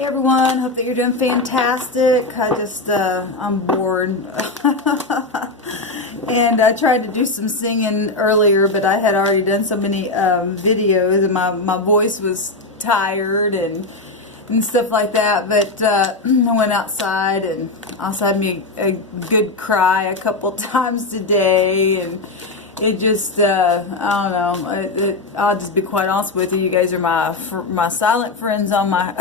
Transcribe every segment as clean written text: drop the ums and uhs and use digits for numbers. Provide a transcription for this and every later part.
Hey everyone, hope that you're doing fantastic. I'm bored. And I tried to do some singing earlier, but I had already done so many videos and my voice was tired and stuff like that. But I went outside and also had me a good cry a couple times today, and it just, I don't know, I'll just be quite honest with you. You guys are my silent friends on my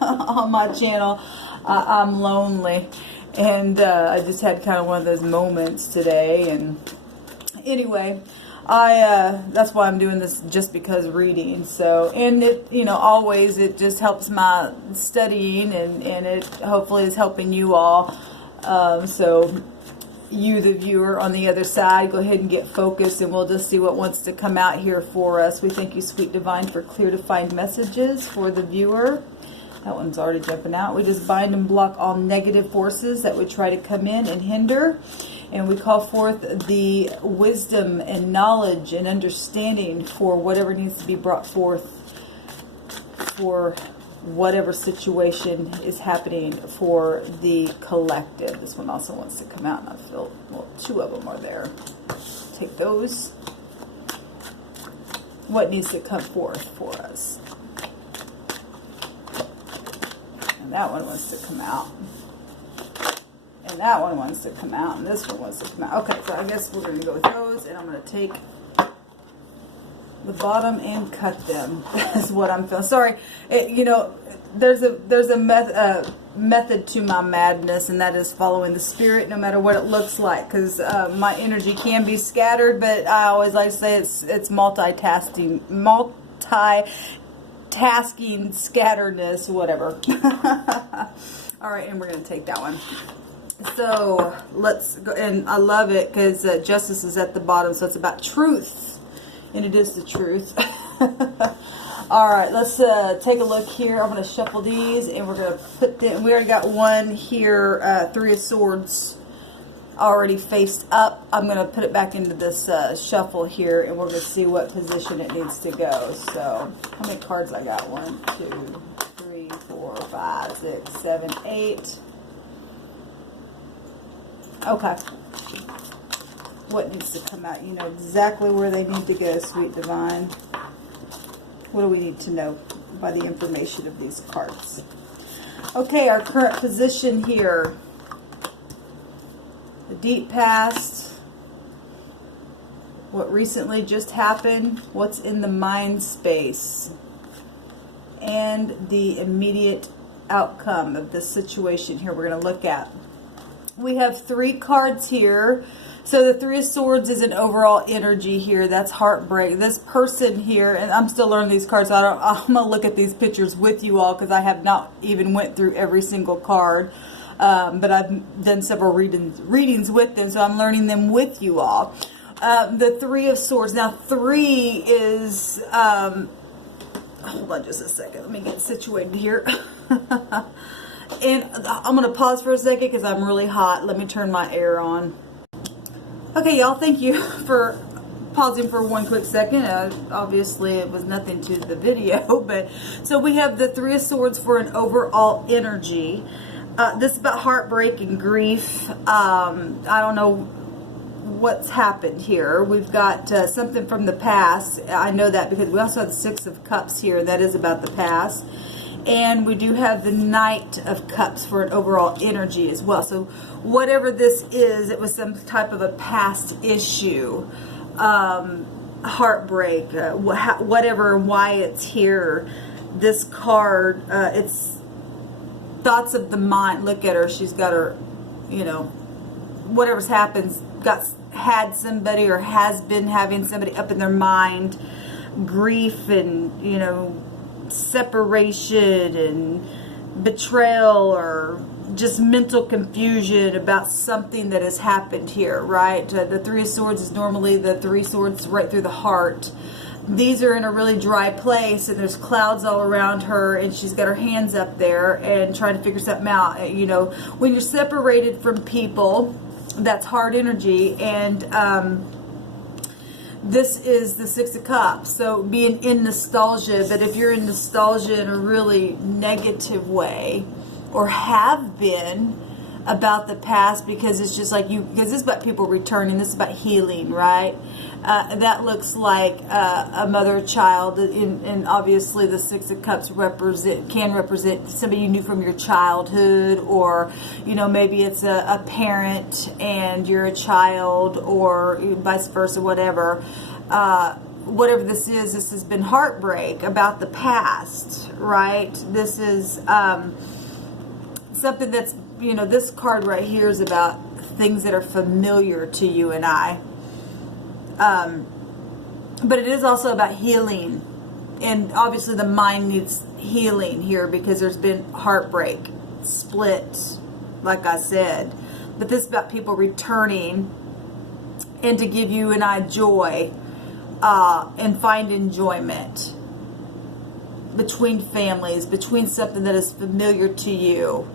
on my channel. I'm lonely, and I just had kind of one of those moments today. And anyway, that's why I'm doing this, just because reading. So, and it, always it just helps my studying, and it hopefully is helping you all. So you, the viewer on the other side, go ahead and get focused, and we'll just see what wants to come out here for us. We thank you, Sweet Divine, for clear defined messages for the viewer. That one's already jumping out. We just bind and block all negative forces that would try to come in and hinder. And we call forth the wisdom and knowledge and understanding for whatever needs to be brought forth for whatever situation is happening for the collective. This one also wants to come out, and I feel, well, two of them are there. Take those. What needs to come forth for us? And that one wants to come out. And that one wants to come out. And this one wants to come out. Okay, so I guess we're going to go with those, and I'm going to take the bottom and cut them. Is what I'm feeling. Sorry, there's a method to my madness, and that is following the spirit, no matter what it looks like. Because my energy can be scattered, but I always like to say it's multitasking, scatteredness, whatever. All right, and we're gonna take that one. So let's go, and I love it because justice is at the bottom, so it's about truth. And it is the truth. All right, let's take a look here. I'm going to shuffle these, and we're going to put them. We already got one here, Three of Swords, already faced up. I'm going to put it back into this shuffle here, and we're going to see what position it needs to go. So, how many cards I got? 1, 2, 3, 4, 5, 6, 7, 8. Okay. What needs to come out? You know exactly where they need to go, Sweet Divine. What do we need to know by the information of these cards? Okay, our current position here. The deep past. What recently just happened. What's in the mind space. And the immediate outcome of this situation here we're going to look at. We have 3 cards here. So the Three of Swords is an overall energy here. That's heartbreak. This person here, and I'm still learning these cards. So I'm going to look at these pictures with you all because I have not even went through every single card. But I've done several readings with them, so I'm learning them with you all. The Three of Swords. Now, 3 is... hold on just a second. Let me get situated here. And I'm going to pause for a second because I'm really hot. Let me turn my air on. Okay, y'all, thank you for pausing for one quick second. Obviously, it was nothing to the video, but so we have the Three of Swords for an overall energy. This is about heartbreak and grief. I don't know what's happened here. We've got something from the past. I know that because we also have the Six of Cups here. That is about the past. And we do have the Knight of Cups for an overall energy as well. So whatever this is, it was some type of a past issue, heartbreak, whatever, why it's here. This card, it's thoughts of the mind. Look at her. She's got her, whatever's happened, had somebody or has been having somebody up in their mind. Grief and, separation and betrayal, or just mental confusion about something that has happened here, right? The Three of Swords is normally the Three Swords right through the heart. These are in a really dry place, and there's clouds all around her, and she's got her hands up there and trying to figure something out. When you're separated from people, that's hard energy, and this is the Six of Cups. So being in nostalgia, but if you're in nostalgia in a really negative way, or have been, about the past, because it's just like because this is about people returning, this is about healing, right? That looks like a mother-child, and obviously the Six of Cups can represent somebody you knew from your childhood, or maybe it's a parent and you're a child, or vice versa, whatever. Whatever this has been heartbreak about the past, right? This is something that's, this card right here is about things that are familiar to you and I. But it is also about healing. And obviously the mind needs healing here because there's been heartbreak, split, like I said. But this is about people returning and to give you and I joy and find enjoyment between families, between something that is familiar to you.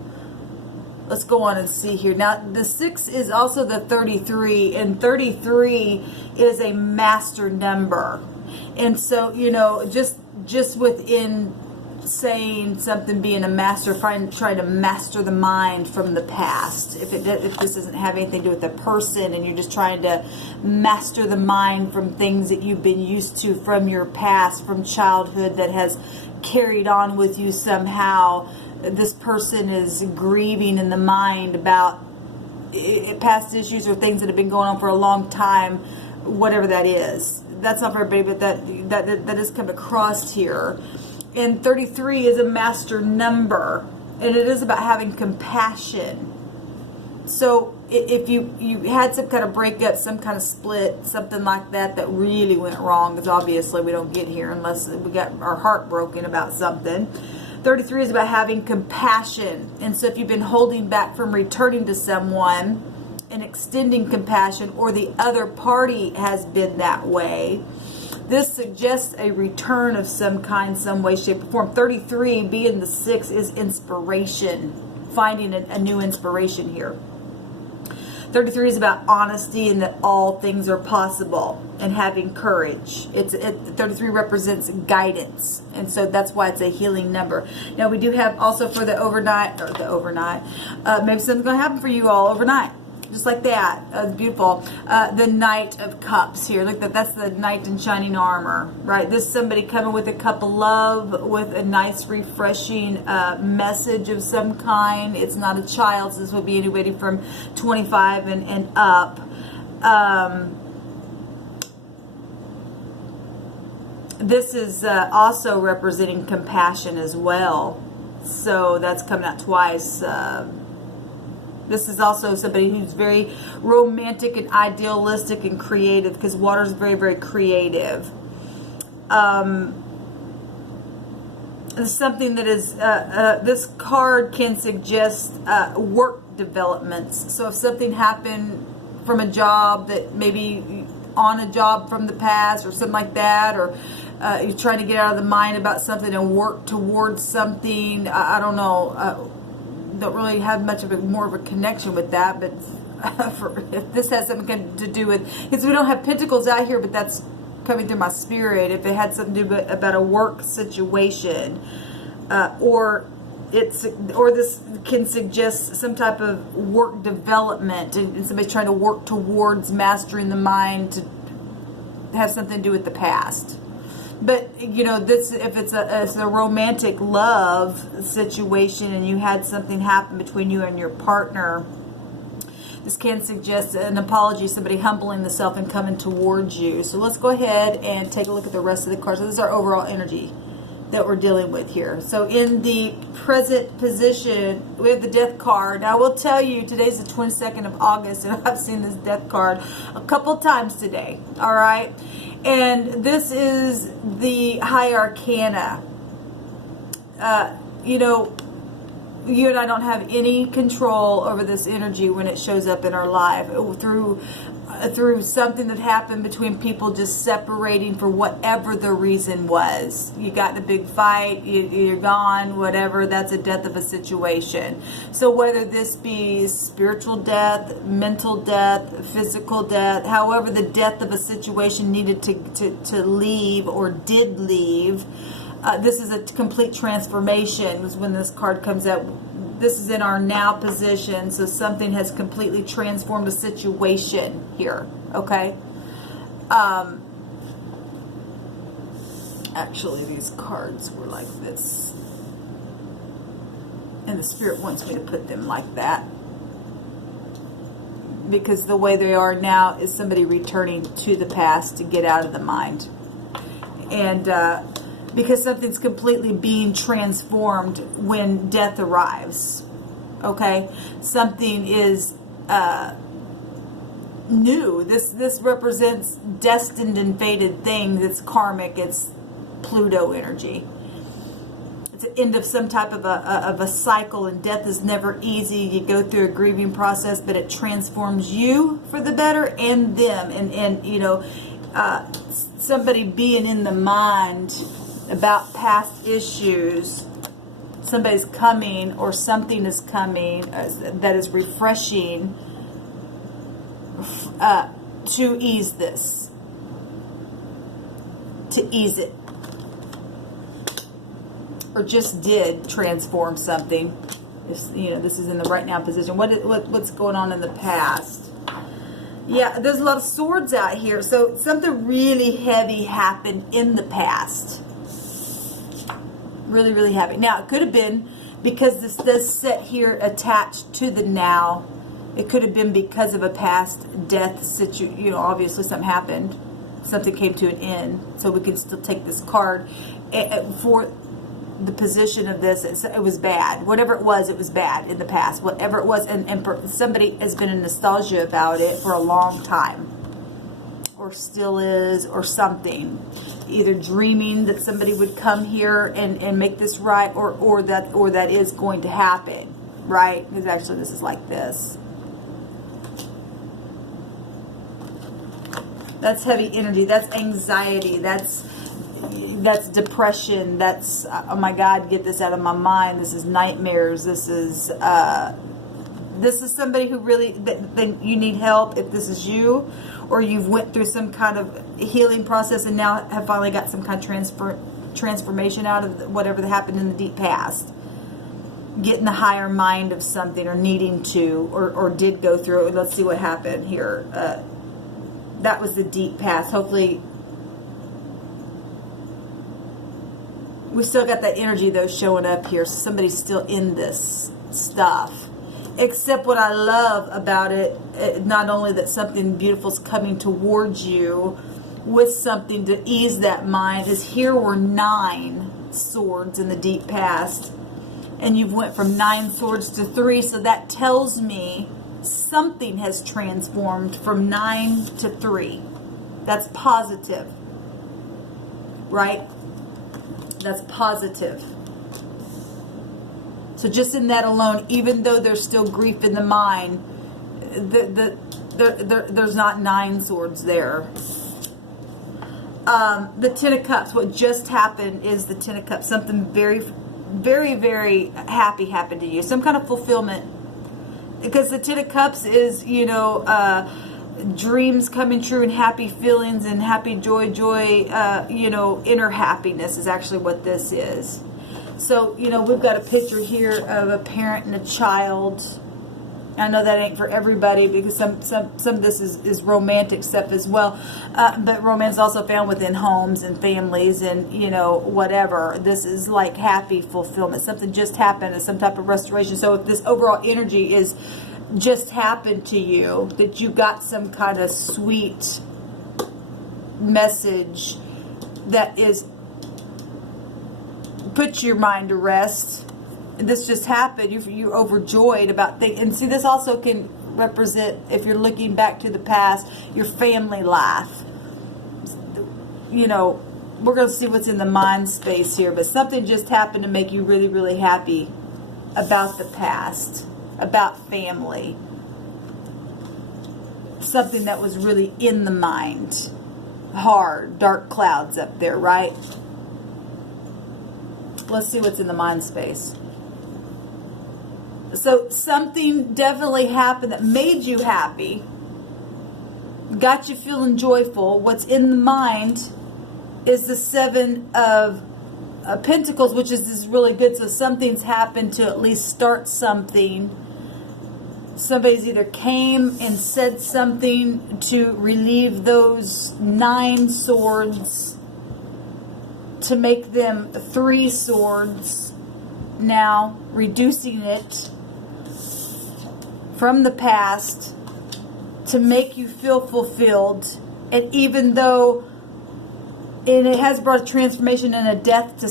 Let's go on and see here. Now, the 6 is also the 33, and 33 is a master number. And so, just within saying something being a master, trying to master the mind from the past. If this doesn't have anything to do with the person, and you're just trying to master the mind from things that you've been used to from your past, from childhood, that has carried on with you somehow. This person is grieving in the mind about past issues or things that have been going on for a long time, whatever that is. That's not for everybody, but that has come across here. And 33 is a master number, and it is about having compassion. So if you had some kind of breakup, some kind of split, something like that really went wrong, because obviously we don't get here unless we got our heart broken about something. 33 is about having compassion. And so if you've been holding back from returning to someone and extending compassion, or the other party has been that way, this suggests a return of some kind, some way, shape, or form. 33, being the 6, is inspiration, finding a new inspiration here. 33 is about honesty and that all things are possible, and having courage. 33 represents guidance, and so that's why it's a healing number. Now we do have also for the overnight, maybe something's going to happen for you all overnight. Just like that. It's beautiful. The Knight of Cups here. Look, that's the knight in shining armor, right? This is somebody coming with a cup of love, with a nice, refreshing message of some kind. It's not a child. So this would be anybody from 25 and up. This is also representing compassion as well. So that's coming out twice. This is also somebody who's very romantic and idealistic and creative, because water is very, very creative. Something that is, this card can suggest work developments. So if something happened from a job, that maybe on a job from the past or something like that, or you're trying to get out of the mind about something and work towards something, I don't know, don't really have much of more of a connection with that, but if this has something to do with, because we don't have pentacles out here, but that's coming through my spirit. If it had something to do with, about a work situation, or this can suggest some type of work development, and somebody's trying to work towards mastering the mind to have something to do with the past. But, this, if it's a romantic love situation and you had something happen between you and your partner, this can suggest an apology, somebody humbling themselves and coming towards you. So let's go ahead and take a look at the rest of the cards. So this is our overall energy that we're dealing with here. So in the present position, we have the Death card. Now, I will tell you, today's the 22nd of August, and I've seen this Death card a couple times today, all right? And this is the High Arcana. you and I don't have any control over this energy when it shows up in our life through something that happened between people just separating for whatever the reason was. You got in a big fight, you're gone, whatever. That's a death of a situation. So whether this be spiritual death, mental death, physical death, however the death of a situation needed to leave or did leave, this is a complete transformation is when this card comes out. This is in our now position, so something has completely transformed a situation here, okay? Actually, these cards were like this. And the Spirit wants me to put them like that. Because the way they are now is somebody returning to the past to get out of the mind. And because something's completely being transformed when death arrives. Okay? Something is new. This represents destined and fated things. It's karmic. It's Pluto energy. It's the end of some type of a cycle, and death is never easy. You go through a grieving process, but it transforms you for the better and them. And you know, somebody being in the mind about past issues, somebody's coming or something is coming that is refreshing to ease this, to ease it, or just did transform something. If, you know, this is in the right now position. What's going on in the past? Yeah, there's a lot of swords out here. So something really heavy happened in the past. Really, really heavy. Now, it could have been because this does sit here attached to the now. It could have been because of a past death situation. You know, obviously something happened. Something came to an end. So we can still take this card for the position of this. It was bad. Whatever it was bad in the past. Whatever it was. And somebody has been in nostalgia about it for a long time. Or still is, or something. Either dreaming that somebody would come here and make this right, or that is going to happen, right? Because actually this is like this. That's heavy energy. That's anxiety. That's depression. That's, oh my God, get this out of my mind. This is nightmares. This is somebody who really, that you need help if this is you, or you've went through some kind of healing process and now have finally got some kind of transformation out of whatever that happened in the deep past. Getting the higher mind of something, or needing to, or did go through it. Let's see what happened here. That was the deep past. Hopefully, we still got that energy though showing up here. So somebody's still in this stuff. Except what I love about it, not only that something beautiful is coming towards you with something to ease that mind, is here were 9 swords in the deep past. And you've went from 9 swords to 3. So that tells me something has transformed from 9 to 3. That's positive. Right? That's positive. So just in that alone, even though there's still grief in the mind, there's not 9 swords there. The Ten of Cups, what just happened is the Ten of Cups. Something very, very, very happy happened to you. Some kind of fulfillment. Because the Ten of Cups is, you know, dreams coming true and happy feelings and happy joy, you know, inner happiness is actually what this is. So, you know, we've got a picture here of a parent and a child. I know that ain't for everybody because some of this is romantic stuff as well. But romance is also found within homes and families and, you know, whatever. This is like happy fulfillment. Something just happened, some type of restoration. So if this overall energy is just happened to you, that you got some kind of sweet message that is put your mind to rest. And this just happened. You're overjoyed about things. And see, this also can represent, if you're looking back to the past, your family life. You know, we're going to see what's in the mind space here. But something just happened to make you really, really happy. about the past, about family. Something that was really in the mind. Hard, dark clouds up there, right? Let's see what's in the mind space. So something definitely happened that made you happy, got you feeling joyful. What's in the mind is the Seven of Pentacles, which is really good. So something's happened to at least start something. Somebody's either came and said something to relieve those 9 swords, to make them 3 swords, now reducing it from the past to make you feel fulfilled. And even though it has brought a transformation and a death to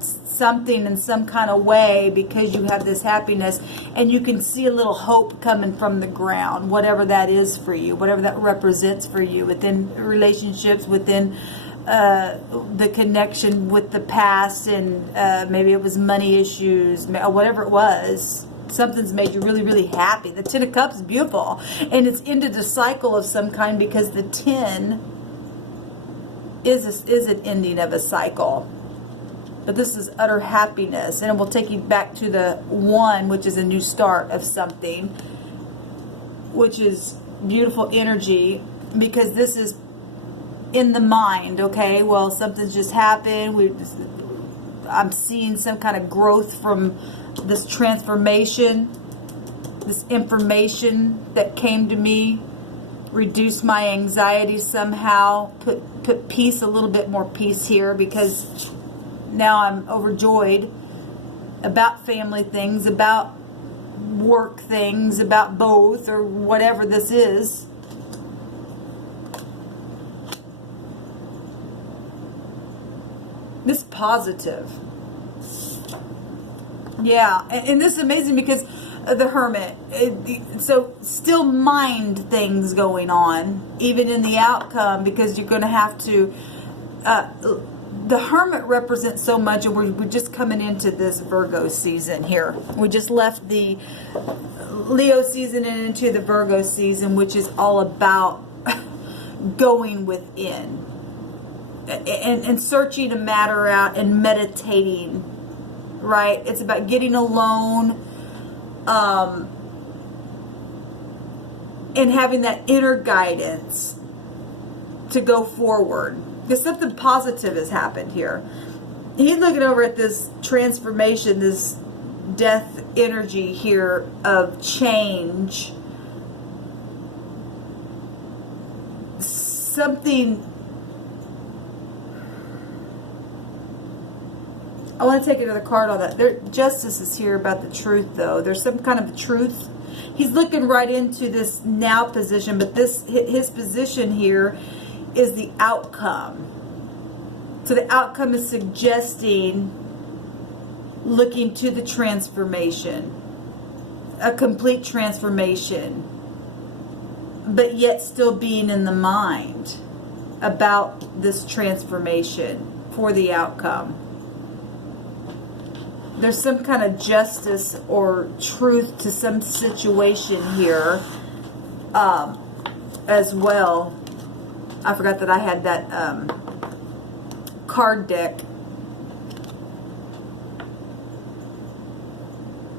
something in some kind of way, because you have this happiness and you can see a little hope coming from the ground, whatever that is for you, whatever that represents for you within relationships, within the connection with the past, and maybe it was money issues, or whatever it was. Something's made you really, really happy. The 10 of Cups is beautiful, and it's ended a cycle of some kind, because the 10 is an ending of a cycle. But this is utter happiness, and it will take you back to the 1, which is a new start of something, which is beautiful energy, because this is in the mind. Okay, well, something's just happened. I'm seeing some kind of growth from this transformation, this information that came to me, reduce my anxiety somehow, put peace, a little bit more peace here, because now I'm overjoyed about family things, about work things, about both, or whatever this is. This positive. Yeah, and this is amazing, because the Hermit. So still mind things going on, even in the outcome, because you're going to have to... the Hermit represents so much, and we're just coming into this Virgo season here. We just left the Leo season and into the Virgo season, which is all about going within and searching a matter out and meditating, right? It's about getting alone and having that inner guidance to go forward. Because something positive has happened here. He's looking over at this transformation, this death energy here of change. Something... I want to take another card on that. Justice is here about the truth, though. There's some kind of truth. He's looking right into this now position, but his position here is the outcome. So the outcome is suggesting looking to the transformation, a complete transformation, but yet still being in the mind about this transformation for the outcome. There's some kind of justice or truth to some situation here as well. I forgot that I had that card deck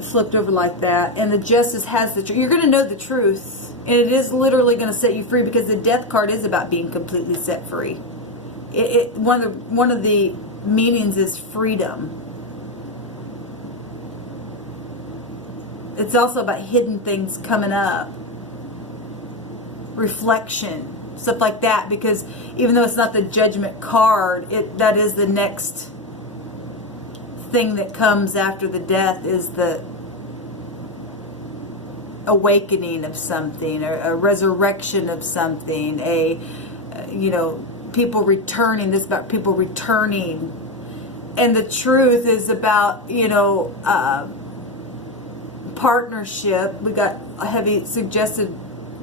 flipped over like that, and the Justice has the truth. You're going to know the truth, and it is literally going to set you free, because the Death card is about being completely set free. One of the meanings is freedom. It's also about hidden things coming up, reflection, stuff like that, because even though it's not the Judgment card, that is the next thing that comes after the death, is the awakening of something, or a resurrection of something, people returning. This is about people returning, and the truth is about partnership. We got a heavy suggested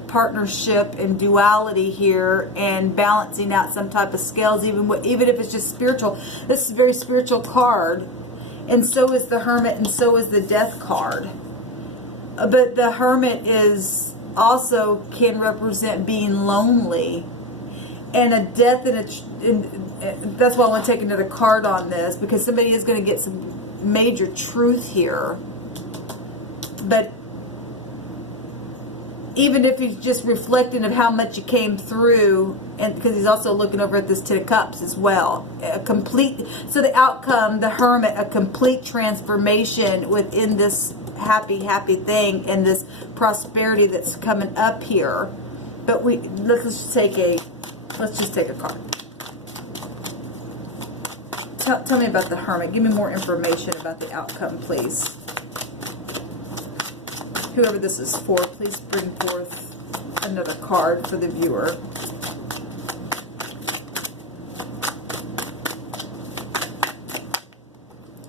partnership and duality here, and balancing out some type of scales, even if it's just spiritual. This is a very spiritual card, And so is the Hermit, and so is the Death card. But the Hermit is also can represent being lonely. And a death that's why I want to take another card on this, because somebody is going to get some major truth here. But even if he's just reflecting of how much you came through, and because he's also looking over at this Ten of Cups as well, so the outcome, the Hermit, a complete transformation within this happy thing and this prosperity that's coming up here. But let's just take a card. Tell me about the Hermit. Give me more information about the outcome, please. Whoever this is for, please bring forth another card for the viewer.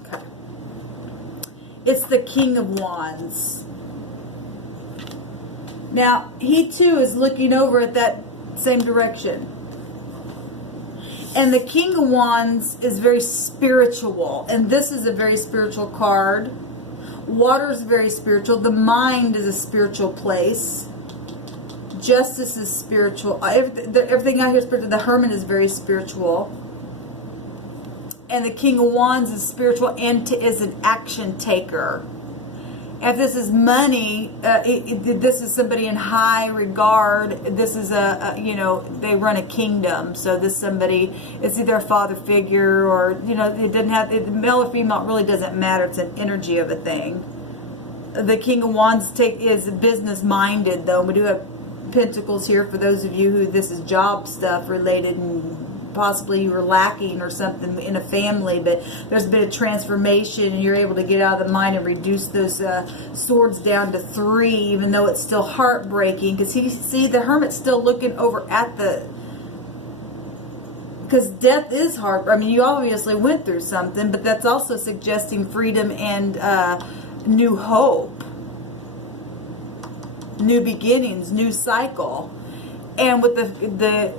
Okay. It's the King of Wands. Now, he too is looking over at that same direction. And the King of Wands is very spiritual. And this is a very spiritual card. Water is very spiritual. The mind is a spiritual place. Justice is spiritual. Everything out here is spiritual. The Hermit is very spiritual. And the King of Wands is spiritual and is an action taker. If this is money, this is somebody in high regard. This is they run a kingdom. So this somebody, it's either a father figure or, it doesn't have, male or female, it really doesn't matter. It's an energy of a thing. The King of Wands is business minded, though. We do have Pentacles here for those of you who this is job stuff related, and possibly you were lacking or something in a family, but there's been a transformation and you're able to get out of the mind and reduce those swords down to 3, even though it's still heartbreaking. Because the Hermit's still looking over at because death is hard. I mean, you obviously went through something, but that's also suggesting freedom and new hope, new beginnings, new cycle. And with the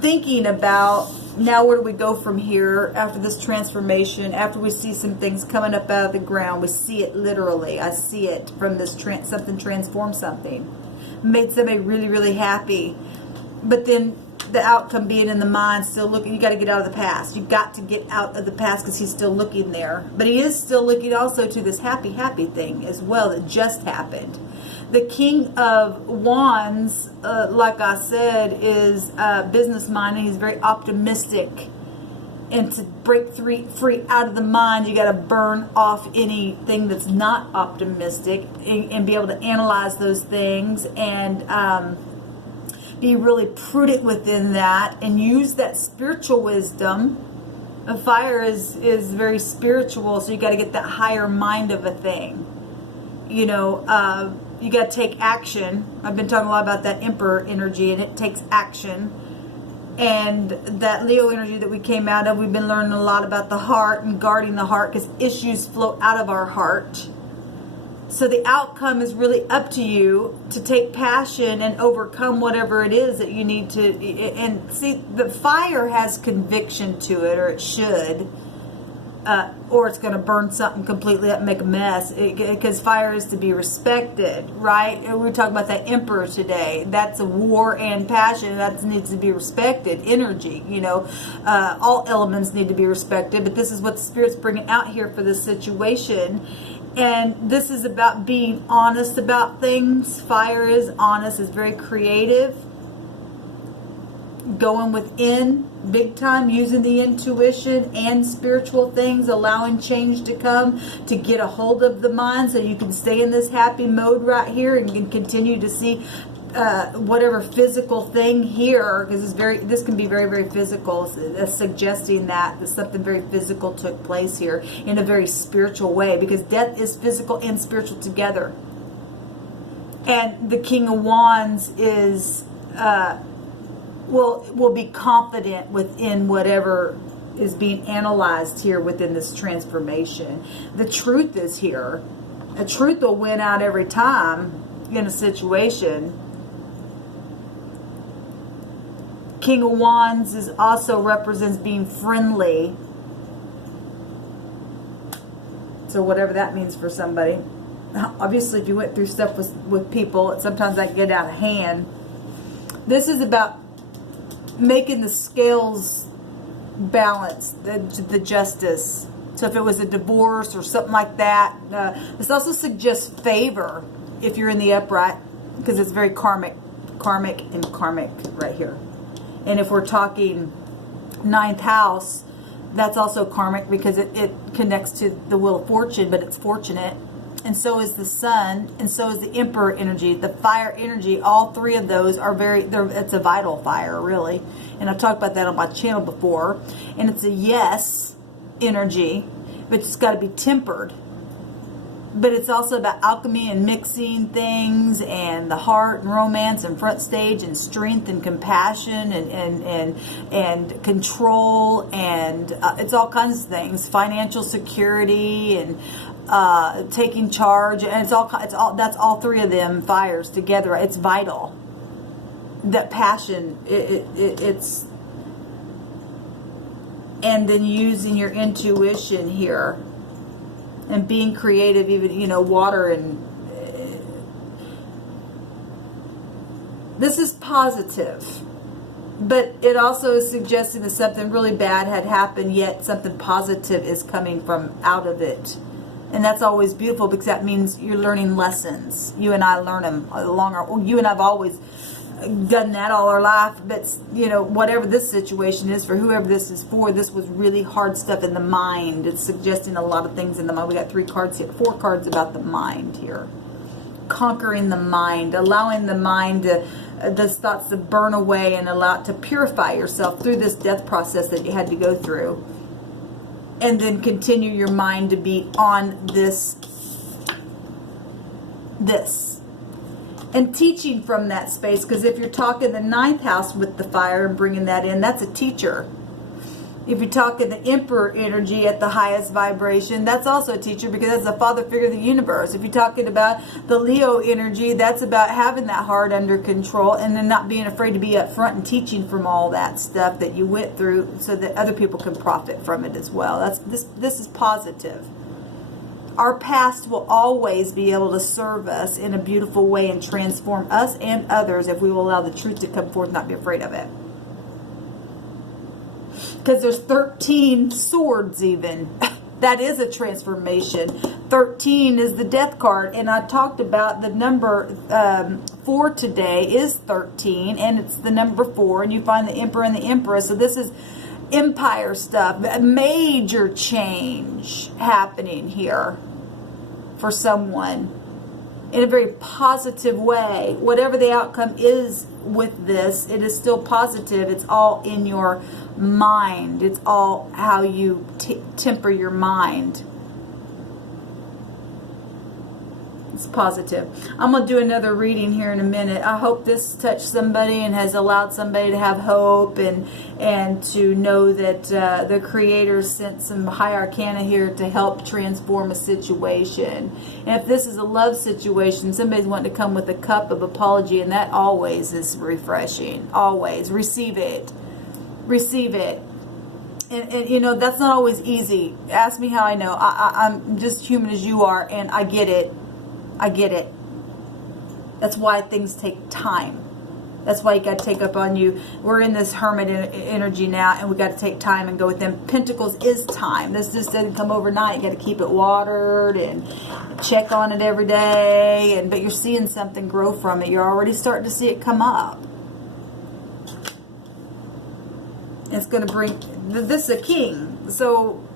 thinking about now, where do we go from here after this transformation, after we see some things coming up out of the ground? We see it literally. I see it from this something transform something. Made somebody really, really happy. But then the outcome being in the mind, still looking, you got to get out of the past. You got to get out of the past because he's still looking there. But he is still looking also to this happy thing as well that just happened. The King of Wands, like I said, is business-minded. He's very optimistic. And to break free out of the mind, you got to burn off anything that's not optimistic and be able to analyze those things and be really prudent within that and use that spiritual wisdom. Fire is very spiritual, so you got to get that higher mind of a thing. You got to take action. I've been talking a lot about that Emperor energy, and it takes action. And that Leo energy that we came out of, we've been learning a lot about the heart and guarding the heart, because issues flow out of our heart. So the outcome is really up to you to take passion and overcome whatever it is that you need to. And see, the fire has conviction to it, or it should. Or it's going to burn something completely up and make a mess, because fire is to be respected, right? We were talking about that Emperor today. That's a war and passion. That needs to be respected. Energy, all elements need to be respected. But this is what the Spirit's bringing out here for this situation. And this is about being honest about things. Fire is honest, is very creative. Going within big time, using the intuition and spiritual things, allowing change to come, to get a hold of the mind so you can stay in this happy mode right here and can continue to see whatever physical thing here, because this can be very, very physical, suggesting that something very physical took place here in a very spiritual way, because death is physical and spiritual together. And the King of Wands is will be confident within whatever is being analyzed here within this transformation. The truth is here. The truth will win out every time in a situation. King of Wands also represents being friendly. So whatever that means for somebody. Obviously, if you went through stuff with people, sometimes that can get out of hand. This is about making the scales balance, the justice. So if it was a divorce or something like that, this also suggests favor if you're in the upright, because it's very karmic right here. And if we're talking 9th house, that's also karmic because it connects to the wheel of fortune, but it's fortunate. And so is the sun, and so is the emperor energy, the fire energy. All three of those are it's a vital fire, really. And I've talked about that on my channel before. And it's a yes energy, but it's got to be tempered. But it's also about alchemy and mixing things, and the heart and romance and front stage and strength and compassion and control, and it's all kinds of things. Financial security and taking charge, and that's all three of them fires together. It's vital. That passion, it's, and then using your intuition here. And being creative, even, water and... This is positive. But it also is suggesting that something really bad had happened, yet something positive is coming from out of it. And that's always beautiful, because that means you're learning lessons. You and I learn them you and I've always done that all our life, but whatever this situation is for whoever this is for, this was really hard stuff in the mind. It's suggesting a lot of things in the mind. We got 3 cards here, 4 cards about the mind here. Conquering the mind, allowing the mind to those thoughts to burn away, and allow it to purify yourself through this death process that you had to go through, and then continue your mind to be on this and teaching from that space. Because if you're talking the 9th house with the fire and bringing that in, that's a teacher. If you're talking the emperor energy at the highest vibration, that's also a teacher, because that's the father figure of the universe. If you're talking about the Leo energy, that's about having that heart under control, and then not being afraid to be up front and teaching from all that stuff that you went through, so that other people can profit from it as well. This is positive. Our past will always be able to serve us in a beautiful way and transform us and others if we will allow the truth to come forth, not be afraid of it. Because there's 13 swords even. That is a transformation. 13 is the death card. And I talked about the number 4 today is 13. And it's the number 4. And you find the emperor and the empress. So this is empire stuff. A major change happening here for someone in a very positive way. Whatever the outcome is with this, it is still positive. It's all in your mind. It's all how you temper your mind. It's positive. I'm going to do another reading here in a minute. I hope this touched somebody and has allowed somebody to have hope and to know that the Creator sent some high arcana here to help transform a situation. And if this is a love situation, somebody's wanting to come with a cup of apology, and that always is refreshing. Always. Receive it. Receive it. And that's not always easy. Ask me how I know. I'm just human as you are, and I get it. I get it. That's why things take time. That's why you got to take up on you. We're in this hermit energy now, and we got to take time and go with them. Pentacles is time. This just doesn't come overnight. You got to keep it watered and check on it every day. But you're seeing something grow from it. You're already starting to see it come up. It's going to bring... This is a king. So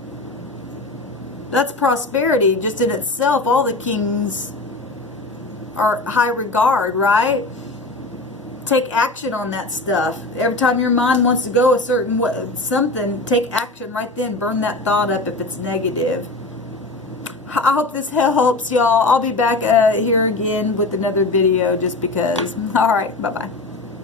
that's prosperity just in itself. All the kings are high regard, right? Take action on that stuff. Every time your mind wants to go a certain way, something, take action right then. Burn that thought up if it's negative. I hope this helps y'all. I'll be back here again with another video just because. All right, bye-bye.